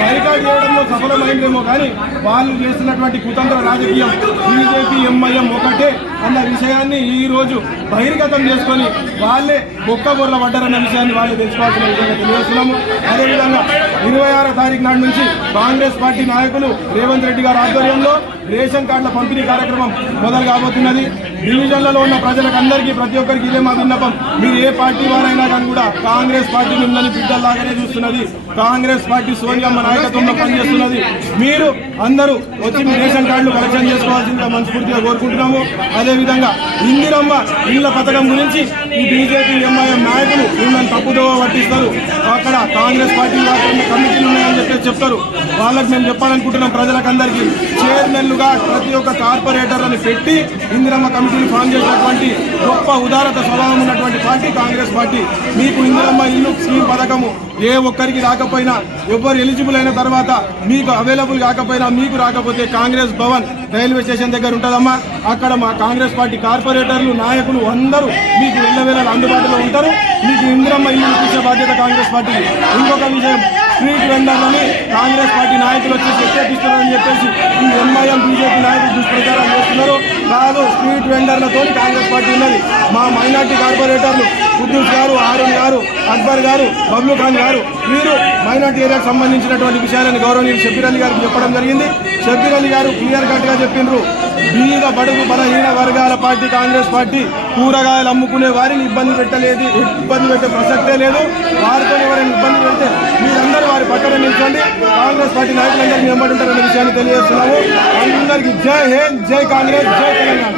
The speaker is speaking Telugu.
బైకాట్ చేయడంలో సఫలమైందేమో కానీ వాళ్ళు చేస్తున్నటువంటి కుతంత్ర రాజకీయం బీజేపీ ఎంఐఎం ఒకటే అన్న విషయాన్ని ఈ రోజు బహిర్గతం చేసుకొని వాళ్ళే బొక్కబొర్ల పడ్డారన్న విషయాన్ని వాళ్ళు తెలుసుకోవాల్సిన విధంగా తెలియజేస్తున్నాము. అదేవిధంగా 26వ తారీఖు నాటి నుంచి కాంగ్రెస్ పార్టీ నాయకులు రేవంత్ రెడ్డి గారి ఆధ్వర్యంలో రేషన్ కార్డుల పంపిణీ కార్యక్రమం మొదలు కాబోతున్నది. డివిజన్లలో ఉన్న ప్రజలకు అందరికీ ప్రతి ఒక్కరికి ఇదే మా విన్నపం. మీరు ఏ పార్టీ వారైనా కానీ కూడా కాంగ్రెస్ పార్టీ మిమ్మల్ని బిడ్డల్లాగానే చూస్తున్నది. కాంగ్రెస్ పార్టీ సోనియమ్మ నాయకత్వంలో పనిచేస్తున్నది. మీరు అందరూ వచ్చి మీ రేషన్ కార్డులు కలెక్షన్ చేసుకోవాల్సిందిగా మనస్ఫూర్తిగా కోరుకుంటున్నాము. అదేవిధంగా ఇందిరమ్మ ఇళ్ల పథకం గురించి ఈ బీజేపీ ఎంఐఎం నాయకులు మిమ్మల్ని తప్పుదోవ పట్టిస్తారు. అక్కడ కాంగ్రెస్ పార్టీ కమిటీలు ఉన్నాయని చెప్పేసి చెప్తారు. వాళ్ళకి మేము చెప్పాలనుకుంటున్నాం ప్రజలకు అందరికీ చైర్మన్లుగా ప్రతి ఒక్క కార్పొరేటర్లను పెట్టి ఇందిరమ్మ కమిటీని ఫామ్ చేసినటువంటి గొప్ప ఉదారత స్వభావం ఉన్నటువంటి పార్టీ కాంగ్రెస్ పార్టీ. మీకు ఇందిరమ్మ ఇల్లు స్కీమ్ పథకము ఏ ఒక్కరికి రాకపోయినా, ఎవరు ఎలిజిబుల్ అయిన తర్వాత మీకు అవైలబుల్ కాకపోయినా, మీకు రాకపోతే కాంగ్రెస్ భవన్ రైల్వే స్టేషన్ దగ్గర ఉంటుందమ్మా. అక్కడ మా కాంగ్రెస్ పార్టీ కార్పొరేటర్లు నాయకులు అందరూ మీకు వెళ్ళవేళ అందుబాటులో ఉంటారు. మీకు ఇందిరమ్మ ఇల్లు ఇచ్చే బాధ్యత కాంగ్రెస్ పార్టీ. ఇంకొక విషయం, స్ట్రీట్ వెండర్లని కాంగ్రెస్ పార్టీ నాయకులు వచ్చేసి ఎక్కేపిస్తున్నారని చెప్పేసి ఈ ఎంఐఎం బీజేపీ నాయకులు దుష్ప్రచారం చేస్తున్నారు. కాదు, స్ట్రీట్ వెండర్లతో కాంగ్రెస్ పార్టీ ఉన్నది. మా మైనార్టీ కార్పొరేటర్లు కుద్దూస్ గారు, ఆరుణ్ గారు, అక్బర్ గారు, బబ్లు ఖాన్ గారు వీరు మైనార్టీ ఏరియాకు సంబంధించినటువంటి విషయాలను గౌరవనీయులు షబ్బీర్ అలీ గారికి చెప్పడం జరిగింది. షబ్బీర్ అలీ గారు క్లియర్ కట్గా చెప్పిండ్రు, బీద బడుగు బలహీన వర్గాల పార్టీ కాంగ్రెస్ పార్టీ. కూరగాయలు అమ్ముకునే వారిని ఇబ్బంది పెట్టే ప్రసక్తే లేదు. వారితో ఎవరైనా ఇబ్బంది పెడితే మీరందరూ వారి పక్కన నిల్చోండి. కాంగ్రెస్ పార్టీ నాయకులందరూ మీ వెంబడి ఉంటారన్న విషయాన్ని తెలియజేస్తున్నాము. అందరికీ జై హింద్, జై కాంగ్రెస్, జై తెలంగాణ.